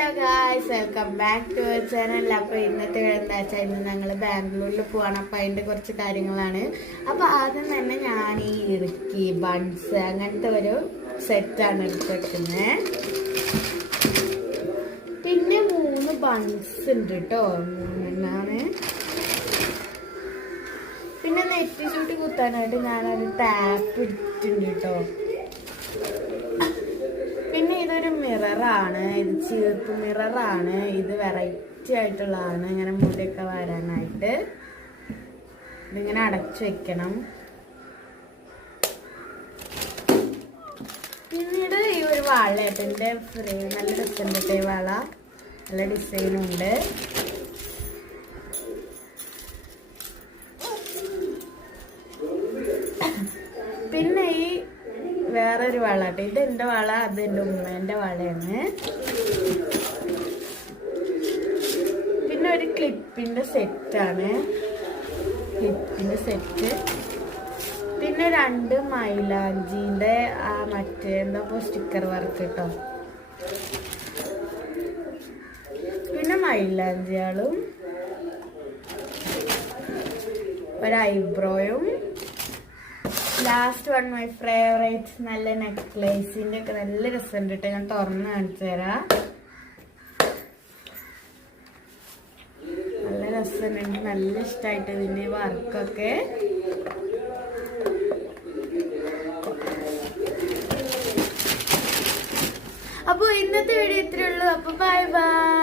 Hello guys, welcome back to our channel. അപ്പോൾ ഇന്നത്തെ എന്താ വെച്ചാൽ ഇന്ന് ഞങ്ങൾ ബാംഗ്ലൂരിൽ പോവാണ്. അപ്പം അതിൻ്റെ കുറച്ച് കാര്യങ്ങളാണ്. അപ്പോൾ ആദ്യം തന്നെ ഞാൻ ഈ ഇറുക്കി ബൺസ് അങ്ങനത്തെ ഒരു സെറ്റാണ് എടുത്തിരിക്കുന്നത്. പിന്നെ 3 ബൺസ് ഉണ്ട് കേട്ടോ, 3 പിന്നെ നെറ്റി ചൂട്ടി കുത്താനായിട്ട് ഞാനൊരു ടാപ്പ് ഇട്ടിട്ടുണ്ട് കേട്ടോ. പിന്നെ ഇതൊരു മിററാണ്, ഇത് ചീർപ്പ് മിററാണ്. ഇത് വെറൈറ്റി ആയിട്ടുള്ളതാണ്, ഇങ്ങനെ മുടിയൊക്കെ വരാനായിട്ട്. ഇതിങ്ങനെ അടച്ചു വെക്കണം. പിന്നീട് ഈ ഒരു വാളേട്ടൻ്റെ ഫ്രെയിം നല്ല രസമുണ്ട്. ഈ വള നല്ല ഡിസൈനുണ്ട്. പിന്നെ ഈ വേറൊരു വളാട്ടെ, ഇത് എൻ്റെ വള, അത് എൻ്റെ ഉമ്മേൻ്റെ വളയാണ്. പിന്നെ ഒരു ക്ലിപ്പിൻ്റെ സെറ്റാണ്, ക്ലിപ്പിൻ്റെ സെറ്റ്. പിന്നെ 2 മൈലാഞ്ചിൻ്റെ ആ മറ്റേ എന്താ സ്റ്റിക്കർ വർക്ക് കേട്ടോ. പിന്നെ മൈലാഞ്ചികളും ഒരു ഐബ്രോയും. ലാസ്റ്റ് വൺ മൈ ഫേവറേറ്റ് നല്ല നെക്ലേസിൻ്റെ ഒക്കെ നല്ല രസമുണ്ട് കേട്ടോ. ഞാൻ തുറന്ന് കാണിച്ചു തരാം. നല്ല രസമുണ്ട്, നല്ല ഇഷ്ടമായിട്ട് ഇതിൻ്റെ വർക്കൊക്കെ. അപ്പോൾ ഇന്നത്തെ വീഡിയോ ഇത്രയേ ഉള്ളൂ. അപ്പോൾ ബൈ ബൈ.